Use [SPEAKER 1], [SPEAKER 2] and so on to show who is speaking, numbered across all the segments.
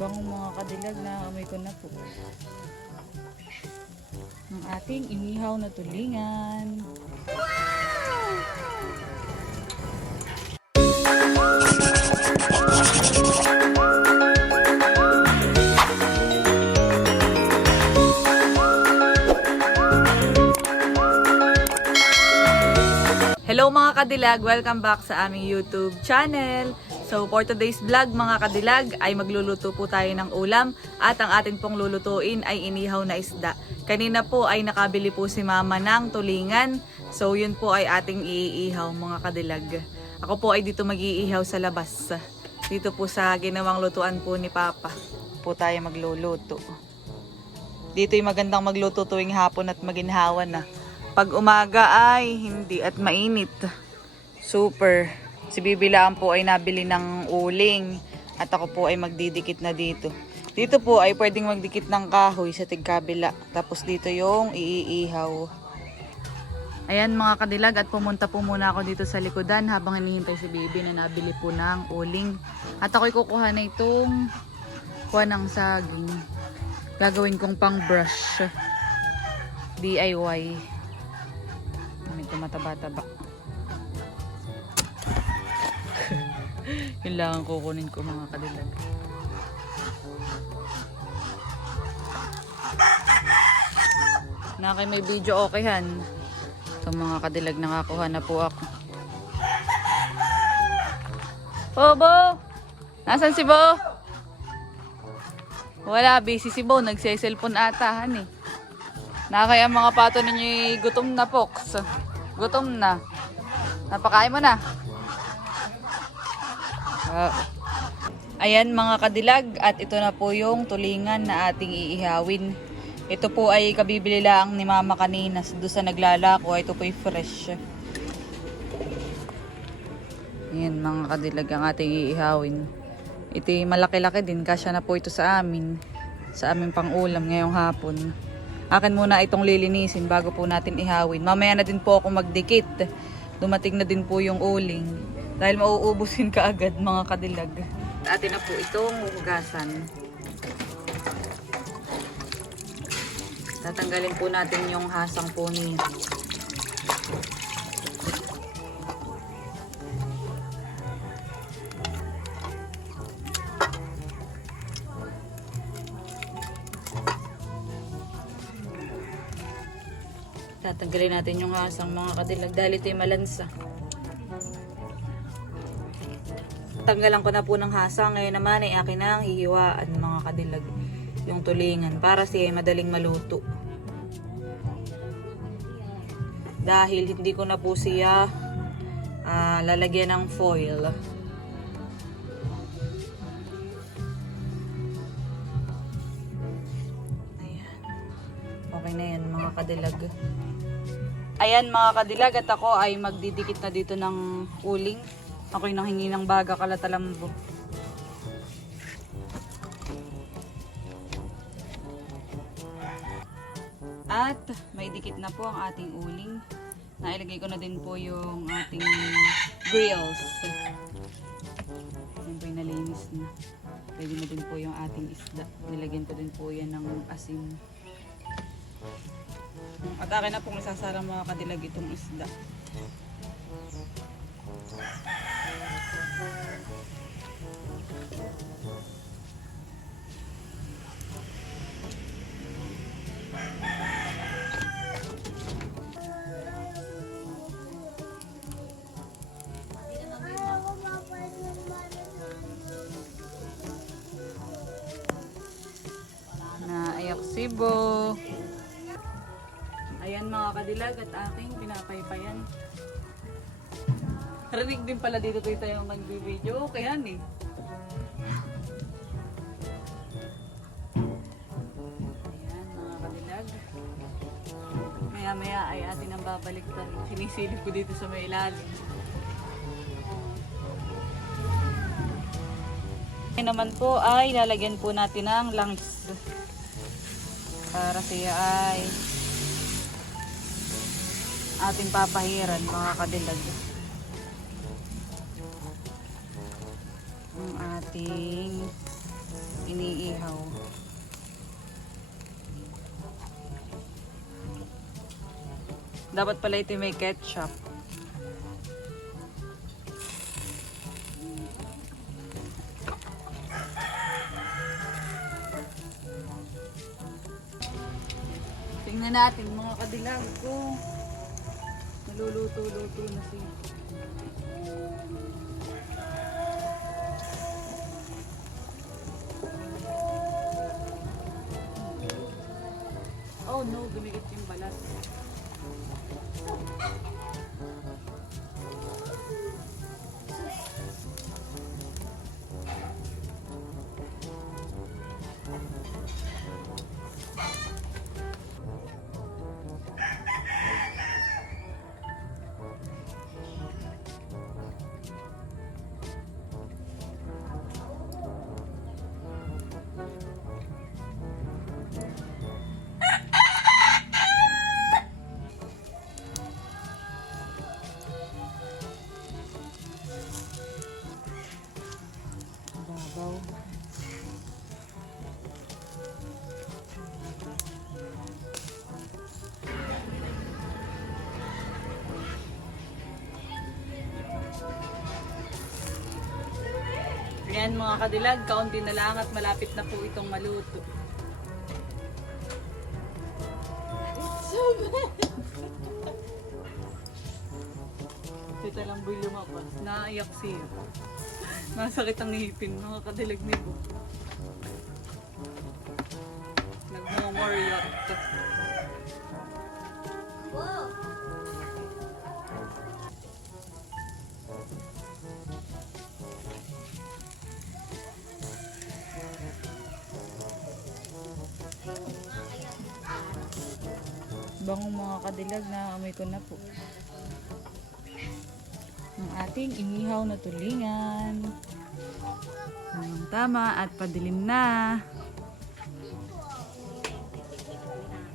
[SPEAKER 1] Bango mga kadilag na amoy ko na po. Ng ating inihaw na tulingan. Hello mga kadilag! Welcome back sa aming YouTube channel. So for today's vlog mga kadilag ay magluluto po tayo ng ulam at ang atin pong lulutuin ay inihaw na isda. Kanina po ay nakabili po si mama ng tulingan. So yun po ay ating iihaw mga kadilag. Ako po ay dito mag-iihaw sa labas. Dito po sa ginawang lutuan po ni papa. Po tayo magluluto. Dito yung magandang magluto tuwing hapon at maginhawan na. Pag umaga ay hindi at mainit. Super. Si Bibilaan po ay nabili ng uling at ako po ay magdidikit na dito. Dito po ay pwedeng magdikit ng kahoy sa tigkabila. Tapos dito yung iihaw. Ayan mga kadilag at pumunta po muna ako dito sa likodan habang hinihintay si Bibi na nabili po ng uling. At ako'y kukuha na itong kuha ng saging. Gagawin kong pang brush. DIY. Medyo mataba-taba. Yun lang ang kukunin ko mga kadilag. Na kay may video okay han. Ito mga kadilag nakakuha na po ako. Bobo! Nasaan si Bo? Wala, busy si Bo. Nagse-cellphone ata, han eh. Nakakaya ang mga pato ninyo gutom na, Pox. Gutom na. Napakain mo na. Ah. ayan mga kadilag at ito na po yung tulingan na ating iihawin. Ito po ay kabibili lang ni mama kanina doon sa naglalako. Ito po ay fresh. Ayan mga kadilag ang ating iihawin. Ito malaki-laki din. Kasya na po ito sa amin. Sa aming pang-ulam ngayong hapon. Akin muna itong lilinisin bago po natin ihawin. Mamaya na din po ako magdikit. Dumating na din po yung uling. Dahil mauubusin ka agad mga kadilag. Atin na po itong hugasan. Tatanggalin po natin yung hasang po niya. Tatanggalin natin yung hasang mga kadilag dahil ito yung malansa. Tanggalan ko na po ng hasang. Ngayon naman ay akin ang hihiwaan mga kadilag. Yung tulingan para siya ay madaling maluto. Dahil hindi ko na po siya ah, lalagyan ng foil. Ayan. Okay na yan mga kadilag. Ayan mga kadilag at ako ay magdidikit na dito ng uling. Ako'y nanghingi ng baga kalatalambo. At may dikit na po ang ating uling. Nailagay ko na din po yung ating grills. Yan po yung nalinis na. Pwede na din po yung ating isda. Nilagyan ko din po yan ng asin. At akin na pong nasasarang mga kadilag itong isda. Sibo. Ayan mga kadilag at aking pinapaypayan. Rinig din pala dito tayo tayo nag-video. Kaya eh. Ayan mga kadilag. Maya maya ay atin ang babalik Sinisilip ko dito sa may ilalim. Naman po ay lalagyan po natin ng langis. Para siya ay ating papahiran mga kadilag. Ang ating iniihaw. Dapat pala ito may ketchup. Tingnan natin mga kadilag ko. Naluluto-luto na siya. Oh no, dumikit yung balat. Babaw. Yan mga kadilag, kaunti na lang at malapit na po itong maluto. Tita lang boy lumapas. Naiyak siya. Masakit ang ngipin, mga kadilag ni Bo. Nagmumoriot. Bangong mga kadilag na amoy ko na po. Ating inihaw na tulingan. Ang tama at padilim na.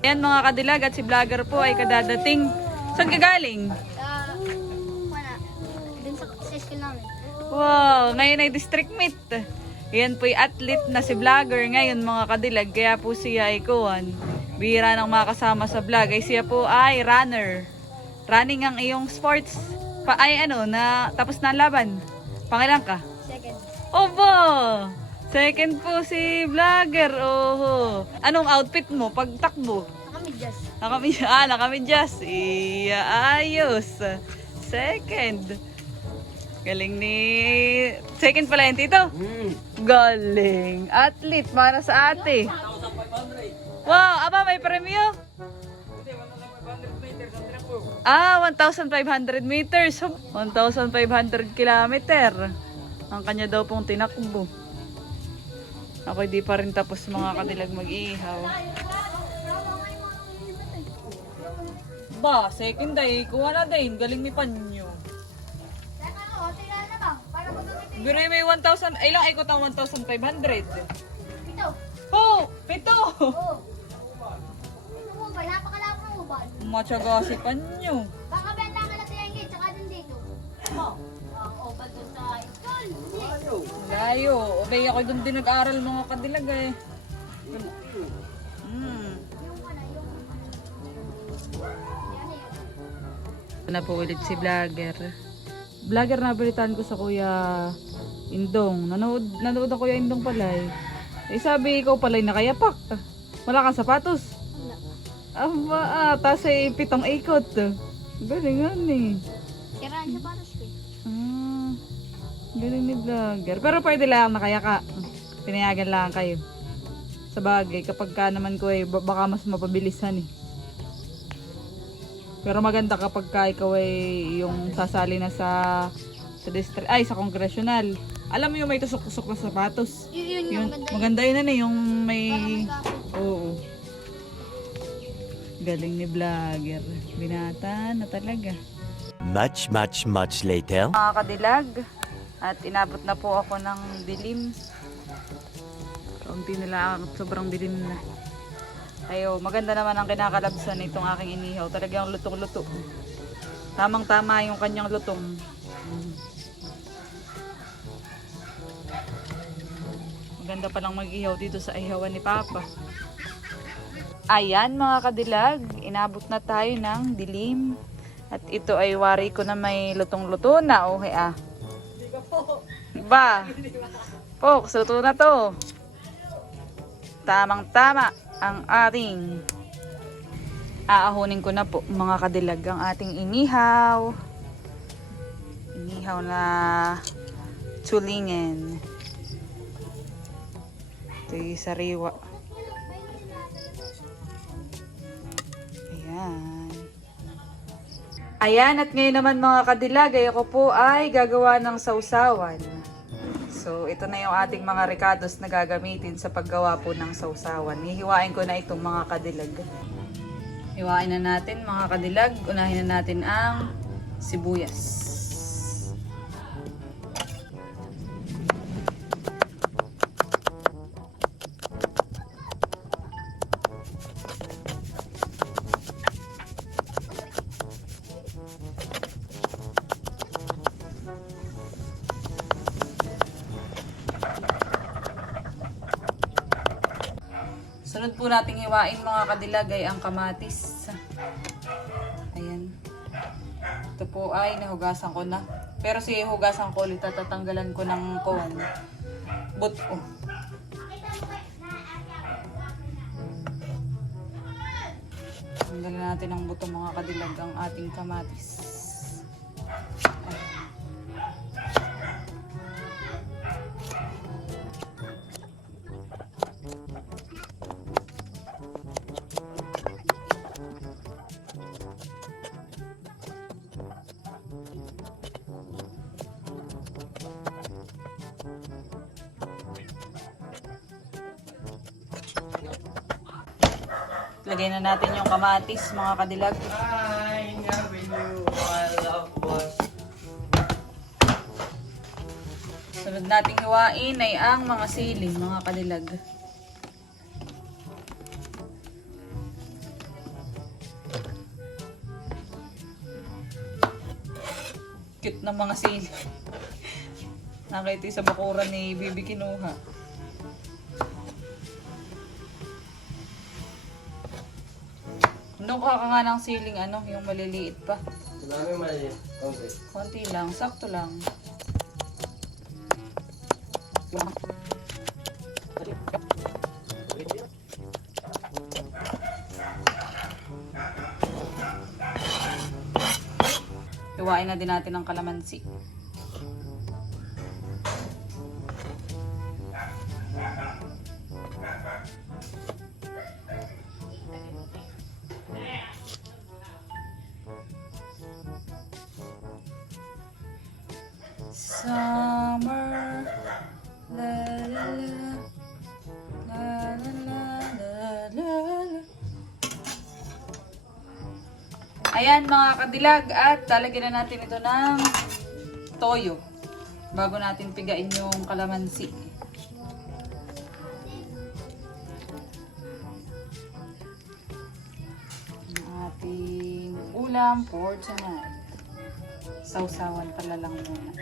[SPEAKER 1] Ayan mga kadilag at si vlogger po ay kadadating. Saan ka galing? Wow, ngayon ay district meet. Yan po athlete na si vlogger ngayon mga kadilag. Kaya po siya ay kuwan. Bira ng makasama sa vlog. Ay siya po ay runner. Running ang iyong sports. Pa, ay ano, na tapos na ang laban. Pangilan ka?
[SPEAKER 2] Second.
[SPEAKER 1] Obo! Second po si vlogger. Oho. Anong outfit mo pag takbo?
[SPEAKER 2] Nakamidyas.
[SPEAKER 1] Nakami ah, nakamidyas. Iya, ayos. Second. Galing ni... Second pala yan, tito. Galing. Athlete, para sa ate. Wow, aba, may premyo. Ah, 1,500 meters. 1,500 kilometer. Ang kanya daw pong tinakbo. Ako di pa rin tapos mga kadilag mag-ihaw. Ba, second day, kuha na din. Galing ni Panyo. Biro may 1,000, ay lang ikot ang 1,500.
[SPEAKER 2] Ito.
[SPEAKER 1] Oh, pito!
[SPEAKER 2] Oo. Ano mo ba? Napakalapang
[SPEAKER 1] si Panyo.
[SPEAKER 2] Baka benta ka na tayo tsaka dun dito. Mo. Ah, o ba dun sa school?
[SPEAKER 1] Layo. Okay, ako doon din nag-aral mga kadilag eh. Hmm.
[SPEAKER 2] Yung ano, yung... Eh.
[SPEAKER 1] na po ulit si vlogger. Vlogger na balitaan ko sa kuya Indong. Nanood, nanood ang kuya Indong pala eh. Eh sabi ikaw pala ay nakayapak. Wala kang sapatos. Aba, ah, tas ay pitong ikot. Galingan eh.
[SPEAKER 2] Siraan sa patas ko eh.
[SPEAKER 1] Ah, galing ni vlogger. Pero pwede lang nakayaka. Pinayagan lang kayo. Sa bagay, kapag ka naman ko eh, ba- baka mas mapabilisan eh. Pero maganda kapag ka ikaw ay yung sasali na sa sa district, ay sa congressional. Alam mo yung may tusok-tusok na sapatos.
[SPEAKER 2] Yun, yun yung
[SPEAKER 1] Yung,
[SPEAKER 2] maganda.
[SPEAKER 1] maganda yun ano, yung may... Galing ni vlogger. Binata na talaga.
[SPEAKER 3] Much, much, much later.
[SPEAKER 1] mga kadilag at inabot na po ako ng dilim kaunti na lang at sobrang dilim na ayo maganda naman ang kinakalabsan nitong aking inihaw talagang lutong luto tamang tama yung kanyang lutong. Maganda palang mag-ihaw dito sa ihawan ni Papa. Ayan mga kadilag, inabot na tayo ng dilim. At ito ay wari ko na may lutong-luto na. Okay ah. Ba? Fox, luto na to. Tamang-tama ang ating aahonin ko na po mga kadilag ang ating inihaw. Inihaw na tulingen. Ito yung sariwa. Ayan. Ayan, at ngayon naman mga kadilag, ay ako po ay gagawa ng sausawan. So, ito na yung ating mga ricados na gagamitin sa paggawa po ng sausawan. Hihiwain ko na itong mga kadilag. Hiwain na natin mga kadilag. Unahin na natin ang sibuyas. Hiwain mga kadilag ay ang kamatis. Ayan. Ito po ay nahugasan ko na. Pero si hugasan ko ulit tatatanggalan ko ng kuwan. Buto. Tanggalan natin ng buto mga kadilag ang ating kamatis. Lagay na natin yung kamatis mga kadilag.
[SPEAKER 4] I never knew my love was
[SPEAKER 1] Sunod nating hiwain ay ang mga sili, mga kadilag. Cute na mga sili. Nakita sa bakuran ni Bibi Kinuha. Nung kuha ka nga ng siling ano, yung maliliit pa.
[SPEAKER 4] Marami maliit. Okay.
[SPEAKER 1] Konti lang, sakto lang. Iwain na din natin ang kalamansi. Summer, la la la, la la. Ayan mga kadilag at lalagyan na natin ito ng toyo bago natin pigain yung kalamansi. Ating ulam for tonight. Sausawan pala lang muna.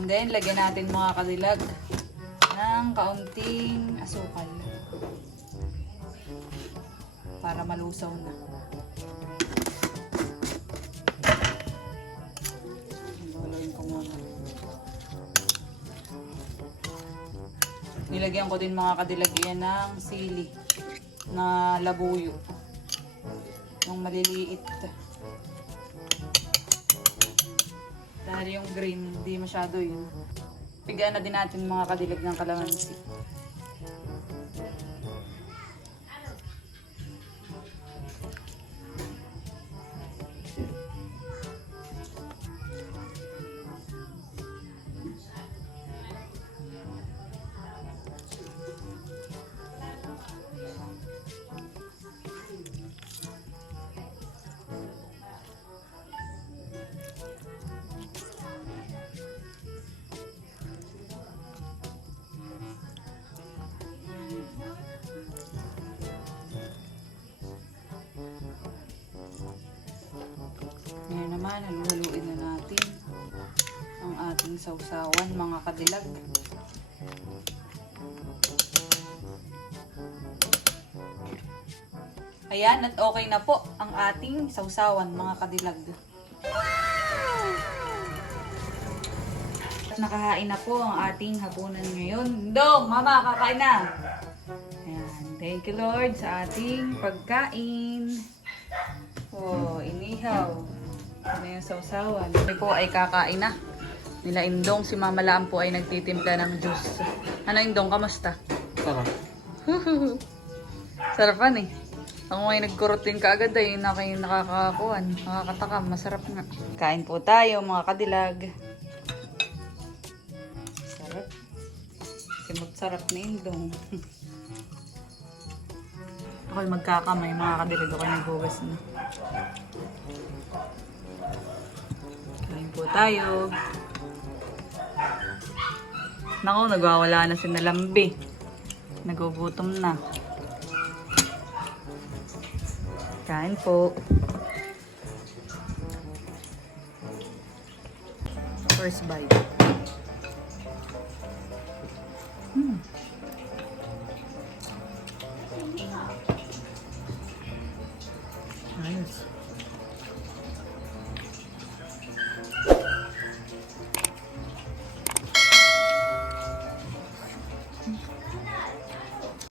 [SPEAKER 1] And then, lagyan natin mga kadilag ng kaunting asukal para malusaw na. Luluin ko muna. Nilagyan ko din mga kadilagyan ng sili na labuyo. Yung maliliit. Dahil yung green, hindi masyado yun. Pigaan na din natin mga kadilag ng kalamansi. Naman, haluhaluin na natin ang ating sausawan mga kadilag. Ayan, at okay na po ang ating sausawan mga kadilag. At nakahain na po ang ating hapunan ngayon. Dong, mama, kakain na! Ayan, thank you Lord sa ating pagkain. Oh, inihaw. Ano yung sausawan? Kami po ay kakain na. Nila Indong, si Mama Lam po ay nagtitimpla ng juice. Ano Indong, kamusta?
[SPEAKER 4] Sarap.
[SPEAKER 1] Sarapan eh. Ako ngayon nagkurutin ka agad ay na kayo nakakakuan. Nakakatakam, masarap nga. Kain po tayo mga kadilag. Sarap. Simot sarap ni Indong. Ako'y magkakamay mga kadilag ako naghugas na. Po tayo. Nako, nagwawala na si Nalambi. Nagugutom na. Kain po. First bite.